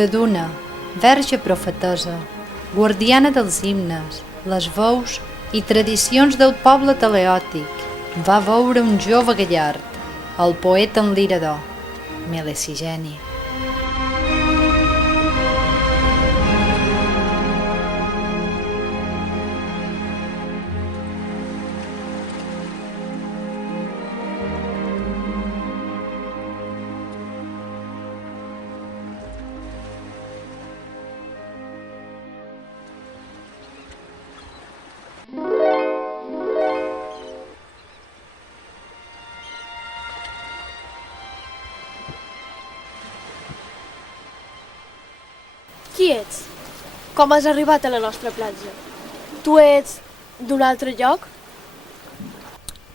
Uraduna, verge profetesa, guardiana dels himnes, les veus i tradicions del poble teleòtic, va veure un jove gallard, el poeta enlirador, Melesigeni. Qui ets? Com has arribat a la nostra platja? Tu ets d'un altre lloc?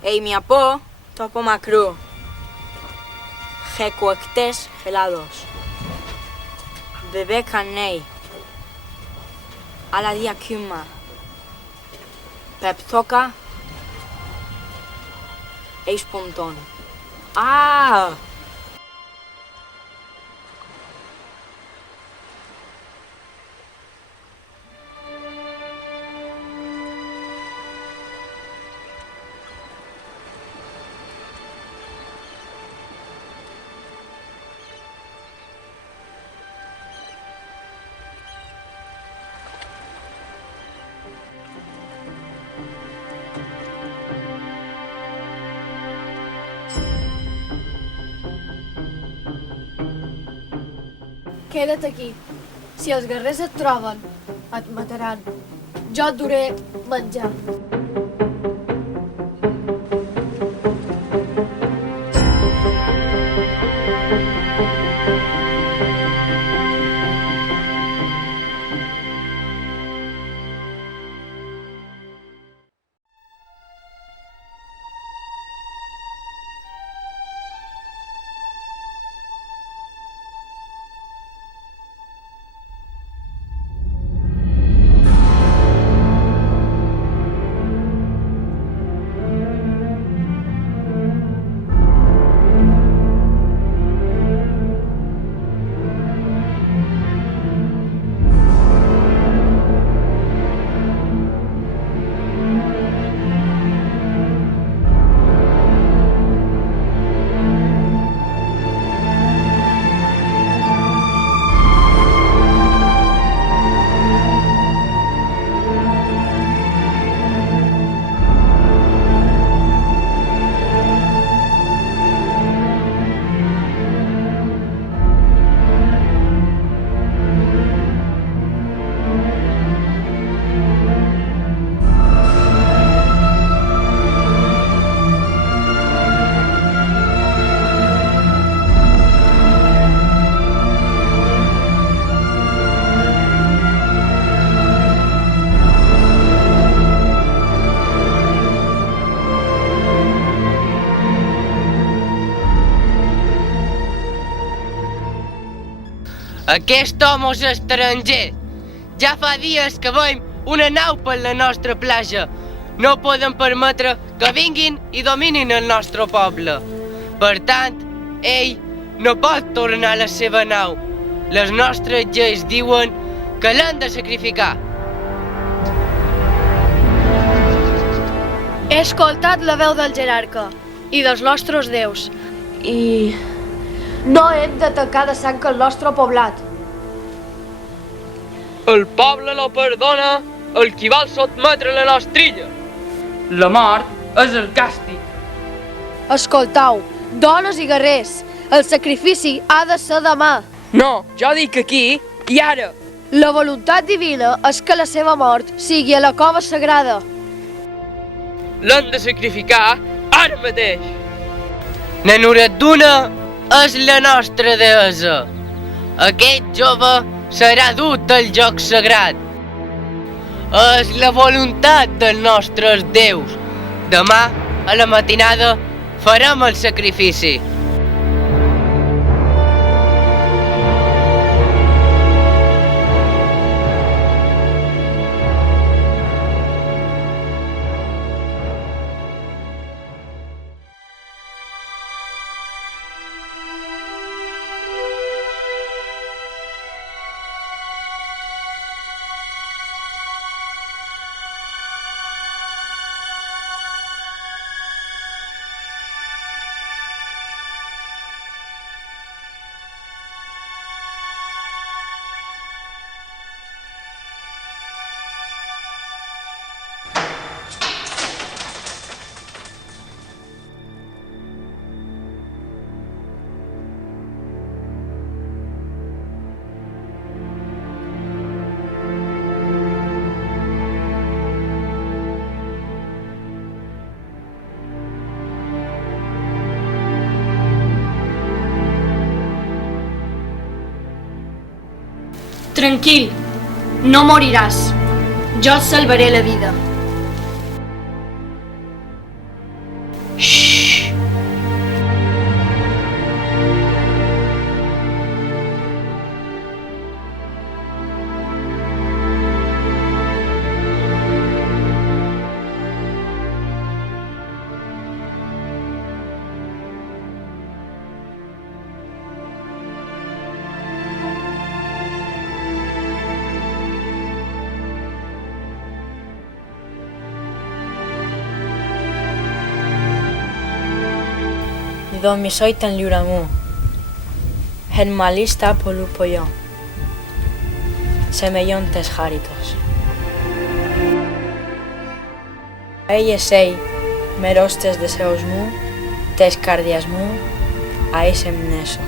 Ei, mi apó, topo macru. Jecuectes helados. Bebé canei. Ala dia kuma. Peptoka. Eis pontón. Ah! Queda't aquí. Si els guerrers et troben, et mataran. Jo et duré menjar. Aquest home és estranger. Ja fa dies que veiem una nau per la nostra platja. No podem permetre que vinguin i dominin el nostre poble. Per tant, ell no pot tornar a la seva nau. Les nostres lleis diuen que l'han de sacrificar. He escoltat la veu del jerarca i dels nostres déus. I no hem d'atacar de sang el nostre poblat. El poble no perdona el qui vol sotmetre la nostra illa. La mort és el càstig. Escoltau, dones i guerrers, el sacrifici ha de ser demà. No, jo dic aquí i ara. La voluntat divina és que la seva mort sigui a la cova sagrada. L'han de sacrificar ara mateix. Nanuraduna és la nostra deessa. Aquest jove serà dut al joc sagrat. És la voluntat dels nostres déus. Demà, a la matinada, farem el sacrifici. Tranquil, no moriràs. Jo els salvaré la vida. Domi soy tan liuramu. En malista polupoyo. Semellontes járitos. Elles ei, merostes deseos mu, tes cardias mu, a ese mneso.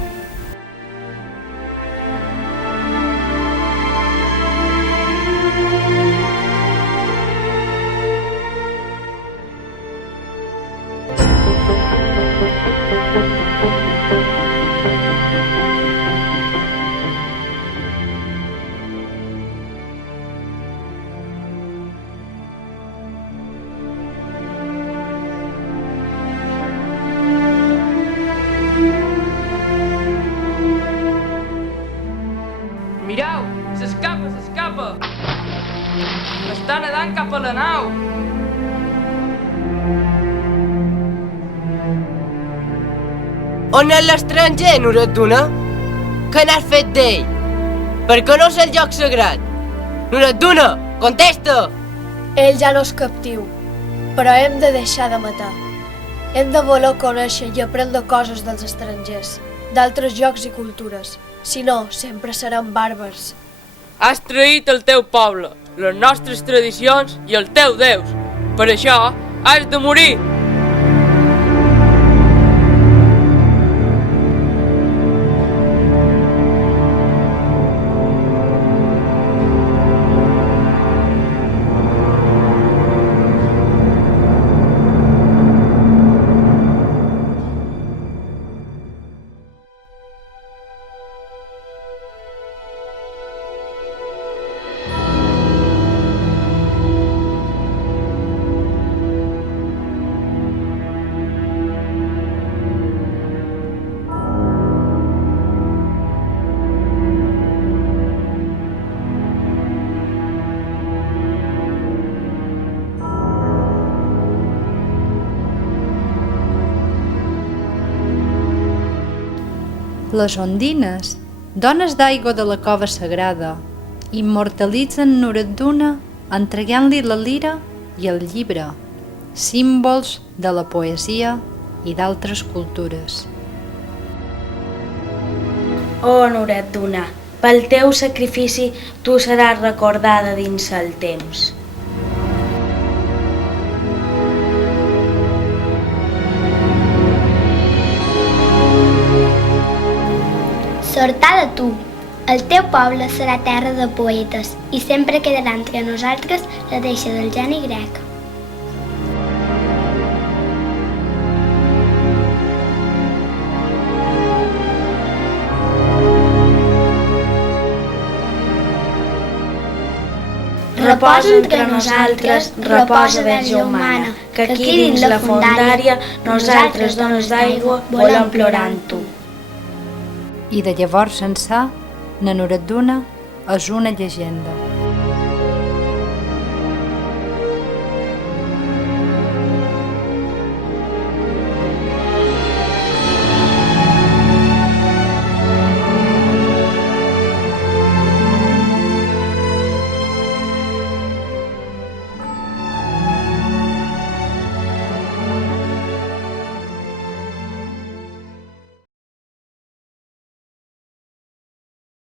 Mireu, s'escapa, s'escapa! Està nedant cap a la nau! On és l'estranger, Nuredduna? Què n'has fet d'ell? Per què no és el lloc sagrat? Nuredduna, contesta! Ell ja no és captiu, però hem de deixar de matar. Hem de voler conèixer i aprendre coses dels estrangers, d'altres llocs i cultures. Si no, sempre serem bàrbars. Has traït el teu poble, les nostres tradicions i el teu Deus. Per això has de morir. Les ondines, dones d'aigua de la cova sagrada, immortalitzen Nuredduna entregant-li la lira i el llibre, símbols de la poesia i d'altres cultures. Oh, Nuredduna, pel teu sacrifici tu seràs recordada dins el temps. Sortà de tu. El teu poble serà terra de poetes i sempre quedarà entre nosaltres la deixa del geni grec. Reposa entre nosaltres, reposa verge humana, que aquí dins la fondària nosaltres dones d'aigua volem plorant tu. I de llavors ençà, na Nuredduna és una llegenda.